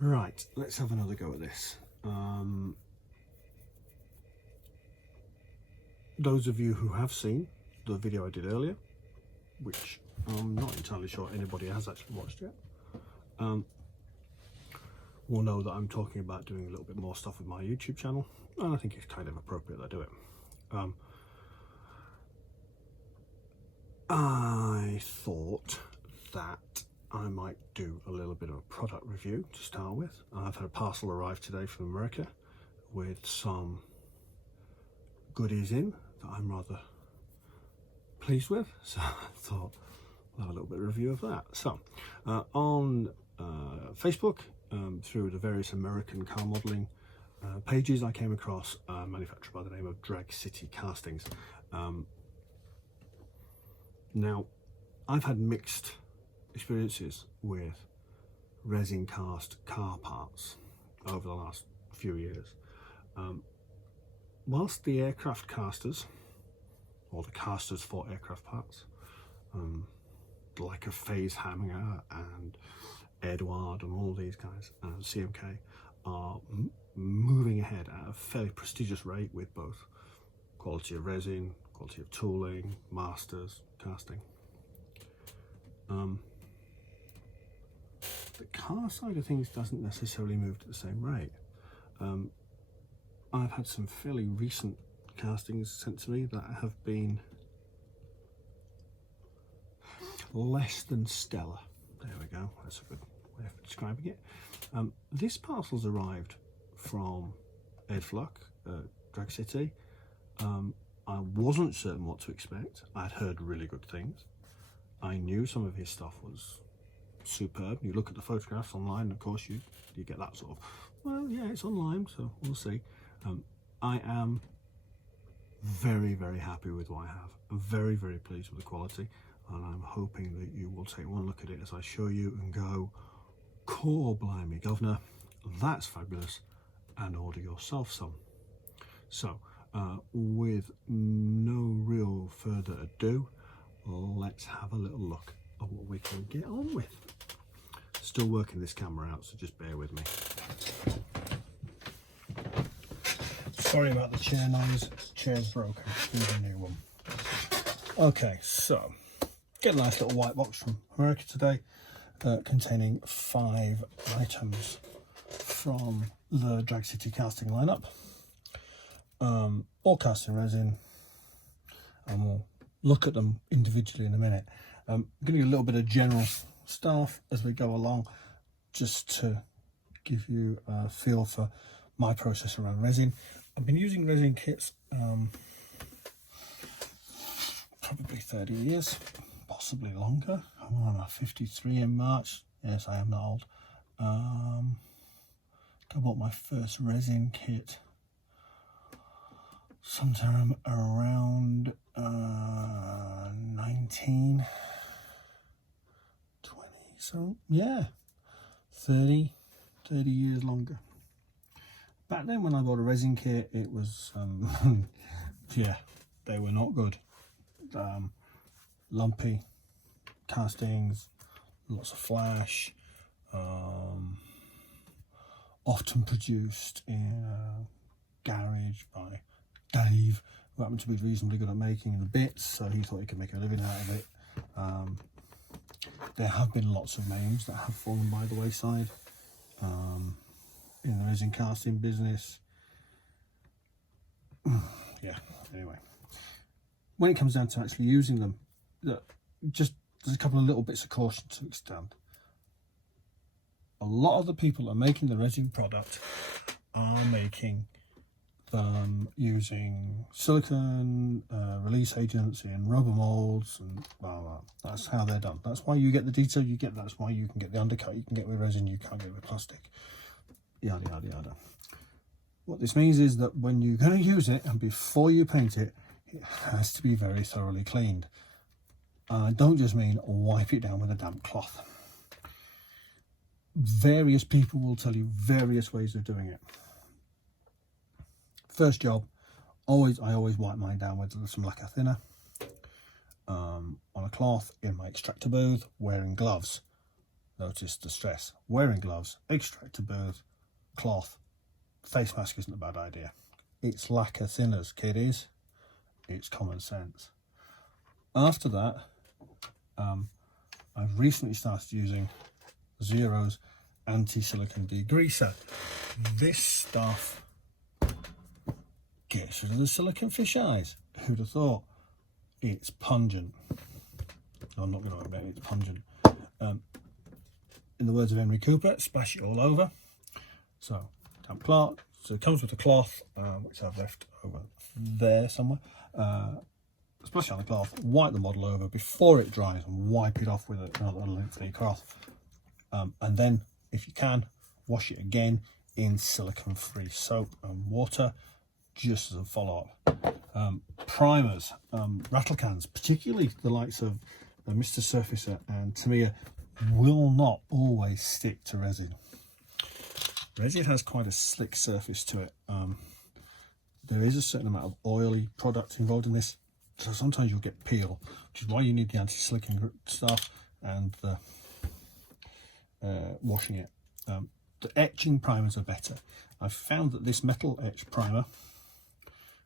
Right, let's have another go at this. Those of you who have seen the video I did earlier, which I'm not entirely sure anybody has actually watched yet, will know that I'm talking about doing a little bit more stuff with my YouTube channel, and I think it's kind of appropriate that I do it. I thought that I might do a little bit of a product review to start with. I've had a parcel arrive today from America with some goodies in that I'm rather pleased with, so I thought I'll have a little bit of review of that. So on Facebook, through the various American car modelling pages, I came across a manufacturer by the name of Drag City Castings. Now, I've had mixed experiences with resin cast car parts over the last few years. Whilst the aircraft casters, or the casters for aircraft parts, like a Phase Hammer and Eduard and all these guys, CMK, are moving ahead at a fairly prestigious rate with both quality of resin, quality of tooling, masters, casting. The car side of things doesn't necessarily move at the same rate. I've had some fairly recent castings sent to me that have been less than stellar. There we go, that's a good way of describing it. This parcel's arrived from Edfluck, Drag City. I wasn't certain what to expect. I'd heard really good things. I knew some of his stuff was superb. You look at the photographs online, and of course you get that sort of, well, yeah, it's online, so we'll see. I am very, very happy with what I have. I'm very, very pleased with the quality, and I'm hoping that you will take one look at it as I show you and go, "Core blimey, governor, that's fabulous," and order yourself some. So, with no real further ado, let's have a little look at what we can get on with. Still working this camera out, so just bear with me. Sorry about the chair noise, chair's broken, need a new one. Okay, so get a nice little white box from America today, containing 5 items from the Drag City casting lineup. All casting resin, and we'll look at them individually in a minute. I'm giving you a little bit of general stuff as we go along, just to give you a feel for my process around resin. I've been using resin kits probably 30 years, possibly longer. I'm on 53 in March. Yes, I am not old. I bought my first resin kit sometime around 1920, so yeah, 30 years longer. Back then when I bought a resin kit, it was yeah, they were not good. Lumpy castings, lots of flash, often produced in a garage by Dave, who happened to be reasonably good at making the bits, so he thought he could make a living out of it. There have been lots of names that have fallen by the wayside in the resin casting business. Yeah, anyway, when it comes down to actually using them, just there's a couple of little bits of caution to extend. A lot of the people that are making the resin product are making them using silicone release agents in rubber molds and blah, blah. That's how they're done. That's why you get the detail you get. That's why you can get the undercut you can get with resin, you can't get with plastic. Yada yada yada. What this means is that when you're going to use it, and before you paint it, it has to be very thoroughly cleaned. I don't just mean wipe it down with a damp cloth. Various people will tell you various ways of doing it. First job, I always wipe mine down with some lacquer thinner on a cloth in my extractor booth, wearing gloves. Notice the stress. Wearing gloves, extractor bird, cloth, face mask isn't a bad idea. It's lacquer thinners, kiddies. It's common sense. After that, I've recently started using Zero's anti-silicone degreaser. This stuff gets rid of the silicone fish eyes. Who'd have thought? It's pungent. I'm not going to admit it's pungent. In the words of Henry Cooper, splash it all over. So, damp cloth. So it comes with a cloth, which I've left over there somewhere. Splash it on the cloth, wipe the model over before it dries, and wipe it off with another lint-free cloth. And then, if you can, wash it again in silicone-free soap and water, just as a follow-up. Primers, rattle cans, particularly the likes of Mr. Surfacer and Tamiya, will not always stick to resin. Resin has quite a slick surface to it. There is a certain amount of oily product involved in this, so sometimes you'll get peel, which is why you need the anti-slicking stuff and the washing it. The etching primers are better. I've found that this metal etch primer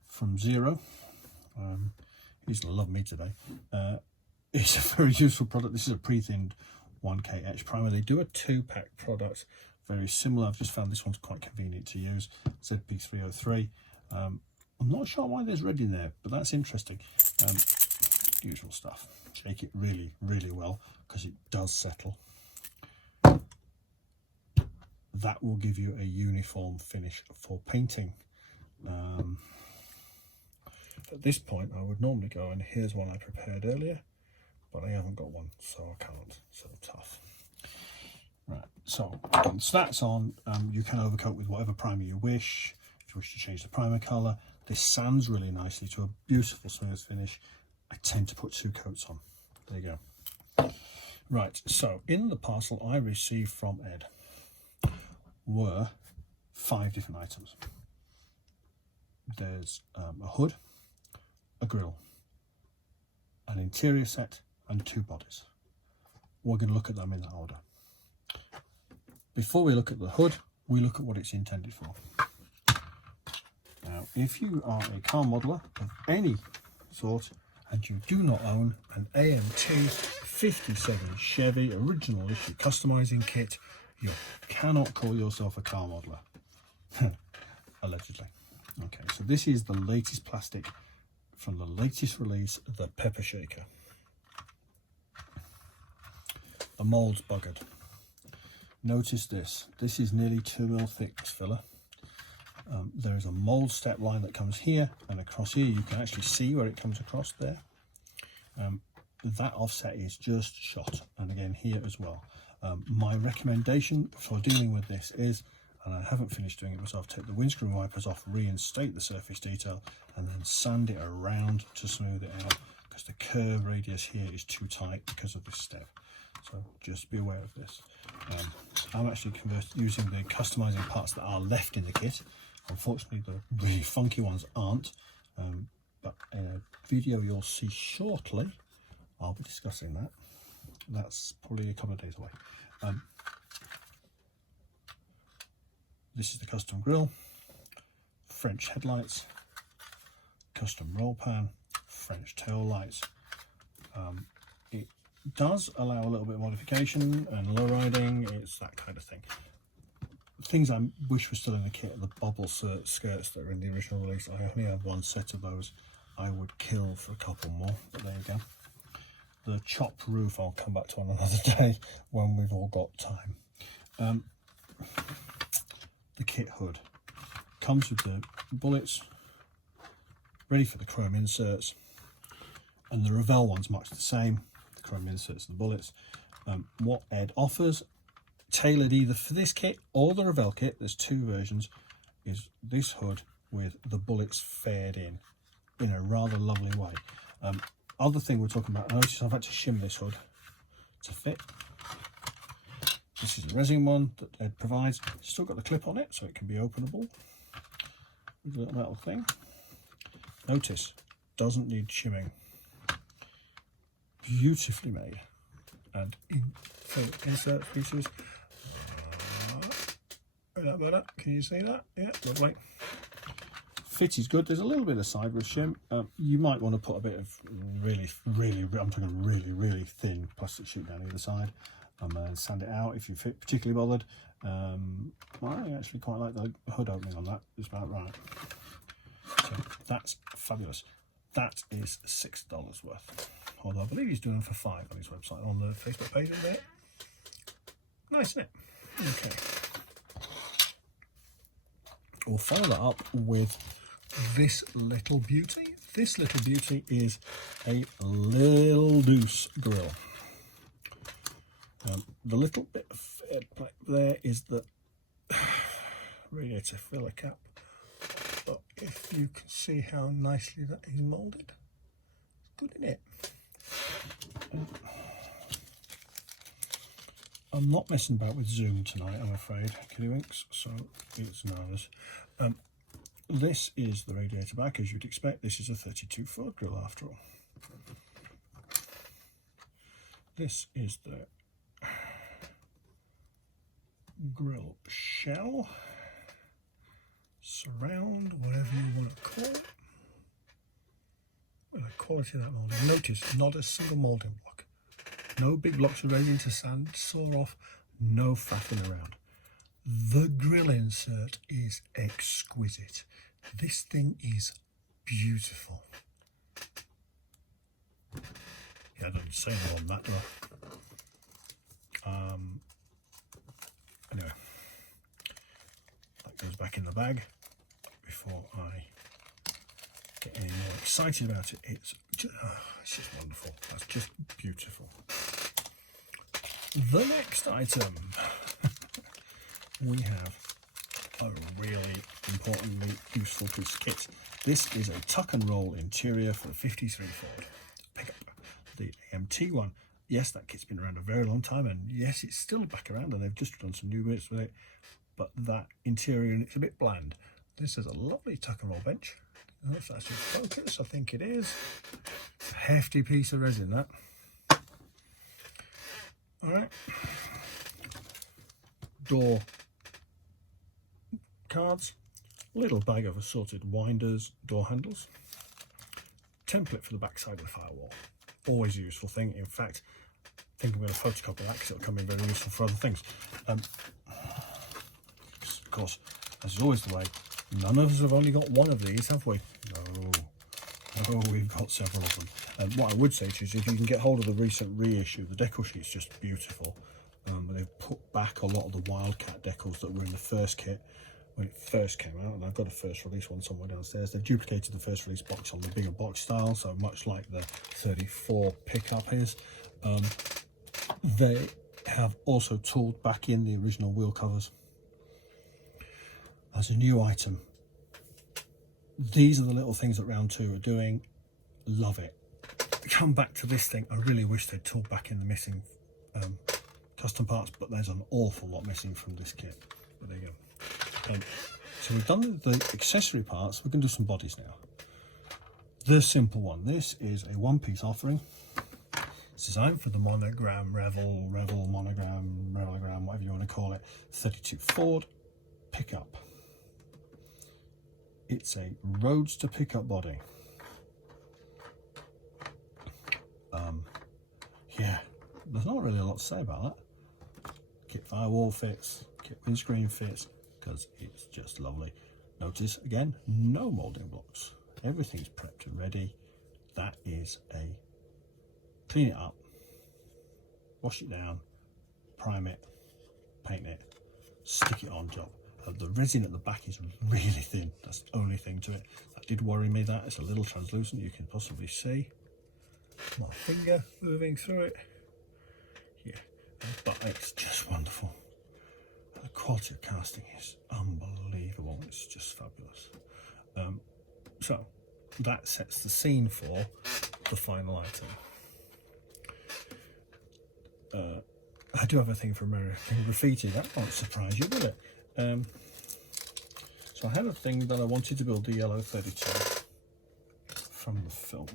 from Zero, he's gonna love me today, it's a very useful product. This is a pre-thinned 1K etch primer. They do a 2-pack product, very similar. I've just found this one's quite convenient to use, ZP303. I'm not sure why there's red in there, but that's interesting. Usual stuff. Shake it really, really well, because it does settle. That will give you a uniform finish for painting. At this point, I would normally go, and here's one I prepared earlier, but I haven't got one, so I can't. So tough. Right, so once that's on, you can overcoat with whatever primer you wish. If you wish to change the primer colour, this sands really nicely to a beautiful smooth finish. I tend to put 2 coats on. There you go. Right, so in the parcel I received from Ed were 5 different items. There's a hood, a grill, an interior set, and 2 bodies. We're going to look at them in that order. Before we look at the hood, we look at what it's intended for. Now, if you are a car modeler of any sort and you do not own an AMT 57 Chevy original issue customizing kit, you cannot call yourself a car modeler. Allegedly. Okay, so this is the latest plastic from the latest release, the Pepper Shaker. The mold's buggered. Notice this. This is nearly 2mm thick, this filler. There is a mold step line that comes here and across here. You can actually see where it comes across there. That offset is just shot, and again here as well. My recommendation for dealing with this is, and I haven't finished doing it myself, take the windscreen wipers off, reinstate the surface detail, and then sand it around to smooth it out, because the curve radius here is too tight because of this step. So just be aware of this. I'm actually using the customizing parts that are left in the kit. Unfortunately, the really funky ones aren't. But in a video you'll see shortly, I'll be discussing that. That's probably a couple of days away. This is the custom grille, French headlights, custom roll pan, French tail lights. It does allow a little bit of modification and low riding. It's that kind of thing. Things I wish were still in the kit are the bubble skirts that are in the original release. I only have 1 set of those. I would kill for a couple more, but there you go. The chopped roof I'll come back to on another day when we've all got time. The kit hood comes with the bullets, ready for the chrome inserts, and the Revell one's much the same, the chrome inserts and the bullets. What Ed offers, tailored either for this kit or the Revell kit, there's 2 versions, is this hood with the bullets fared in a rather lovely way. Other thing we're talking about, notice I've had to shim this hood to fit. This is a resin one that Ed provides. Still got the clip on it, so it can be openable with a little metal thing. Notice, doesn't need shimming. Beautifully made. and insert pieces. Is that better? Can you see that? Yeah, lovely. Fit is good. There's a little bit of sideways shim. You might want to put a bit of really, I'm talking really thin plastic sheet down either side, and sand it out if you're particularly bothered. I actually quite like the hood opening on that. It's about right. So that's fabulous. That is $6 worth. Although I believe he's doing them for $5 on his website, on the Facebook page up there. Nice, isn't it? Okay. We'll follow that up with this little beauty. This little beauty is a Lil Deuce grill. The little bit of there is the radiator filler cap. But if you can see how nicely that is moulded, it's good, isn't it? I'm not messing about with zoom tonight, I'm afraid, Kiddywinks, so it's nervous. This is the radiator back, as you'd expect. This is a 32-foot grill after all. This is the grill shell, surround, whatever you want to call it. Well, the quality of that moulding. Notice, not a single moulding block. No big blocks of resin to sand, saw off, no faffing around. The grill insert is exquisite. This thing is beautiful. Yeah, I don't say more than that, do I? Anyway, that goes back in the bag before I get any more excited about it. It's just wonderful. That's just beautiful. The next item, we have a really importantly useful piece of kit. This is a tuck and roll interior for a 53 Ford pickup, the AMT one. Yes, that kit's been around a very long time, and yes, it's still back around, and they've just done some new bits with it, but that interior, and it's a bit bland. This is a lovely tuck and roll bench. I don't know if that's in focus, I think it is. A hefty piece of resin, that. Alright. Door cards, little bag of assorted winders, door handles, template for the back side of the firewall. Always a useful thing. In fact, I think I'm going to photocopy that because it'll come in very useful for other things. Of course, as is always the way, none of us have only got one of these, have we? No, we've got several of them. And what I would say to you is, if you can get hold of the recent reissue, the decal sheet's just beautiful. They've put back a lot of the Wildcat decals that were in the first kit when it first came out, and I've got a first release one somewhere downstairs. They've duplicated the first release box on the bigger box style, so much like the 34 pickup is. They have also tooled back in the original wheel covers as a new item. These are the little things that round 2 are doing. Love it. Come back to this thing. I really wish they'd tooled back in the missing custom parts, but there's an awful lot missing from this kit. But there you go. So we've done the accessory parts. We can do some bodies now. The simple one. This is a one-piece offering. It's designed for the monogram, Revel monogram, Revelogram, whatever you want to call it. 32 Ford pickup. It's a Roadster pickup body. Yeah, there's not really a lot to say about that. Kit firewall fits, kit windscreen fits, because it's just lovely. Notice again, no moulding blocks. Everything's prepped and ready. That is a clean it up, wash it down, prime it, paint it, stick it on top. The resin at the back is really thin. That's the only thing to it. That did worry me, that it's a little translucent, you can possibly see my finger moving through it. Yeah, but it's just wonderful. The quality of casting is unbelievable. It's just fabulous. So that sets the scene for the final item. I do have a thing for American Graffiti. That won't surprise you, will it? So I had a thing that I wanted to build the yellow 32 from the film.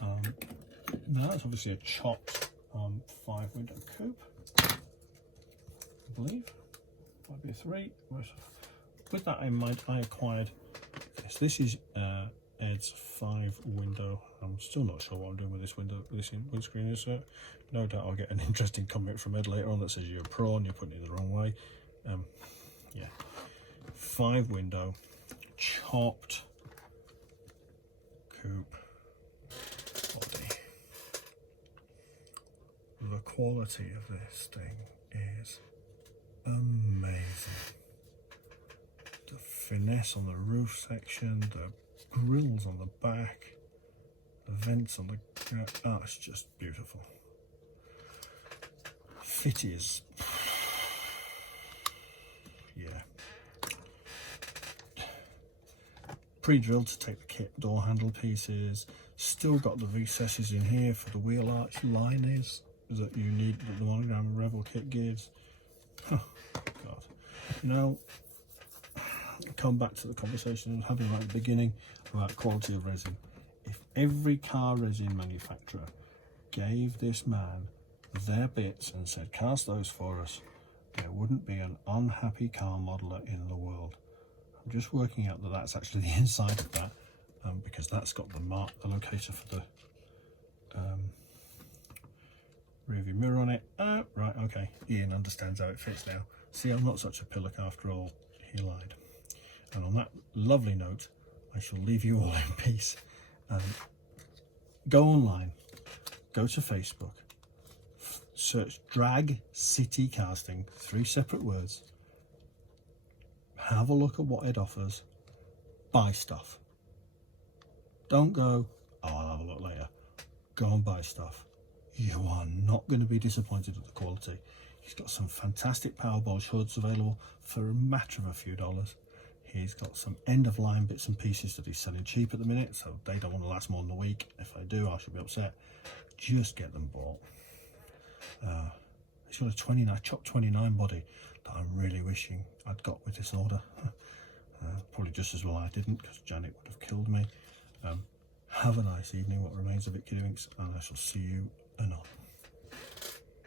Now that's obviously a chopped 5-window coupe, I believe. Might be a 3. With that in mind, I acquired this. This is Ed's 5-window. I'm still not sure what I'm doing with this windscreen insert. No doubt I'll get an interesting comment from Ed later on that says you're a pro and you're putting it the wrong way. Yeah, 5-window, chopped coupe body. The quality of this thing is amazing. The finesse on the roof section, the grills on the back, the vents on the it's just beautiful. Fit is, yeah. Pre-drilled to take the kit door handle pieces. Still got the recesses in here for the wheel arch liners that you need, that the Monogram Rebel kit gives. Oh, God. Now, come back to the conversation I was having right at the beginning about quality of resin. If every car resin manufacturer gave this man their bits and said, cast those for us, there wouldn't be an unhappy car modeler in the world. I'm just working out that that's actually the inside of that, because that's got the locator for the rear view mirror on it. Right, okay, Ian understands how it fits now. See, I'm not such a pillock after all, he lied. And on that lovely note, I shall leave you all in peace. Go online, go to Facebook, search Drag City Casting, 3 separate words. Have a look at what it offers. Buy stuff. Don't go, oh, I'll have a look later. Go and buy stuff. You are not going to be disappointed at the quality. He's got some fantastic Powerbulge hoods available for a matter of a few dollars. He's got some end-of-line bits and pieces that he's selling cheap at the minute, so they don't want to last more than a week. If they do, I should be upset. Just get them bought. He's got a chopped 29 body that I'm really wishing I'd got with this order. Probably just as well I didn't, because Janet would have killed me. Have a nice evening, what remains of it, Kiddywinks, and I shall see you anon.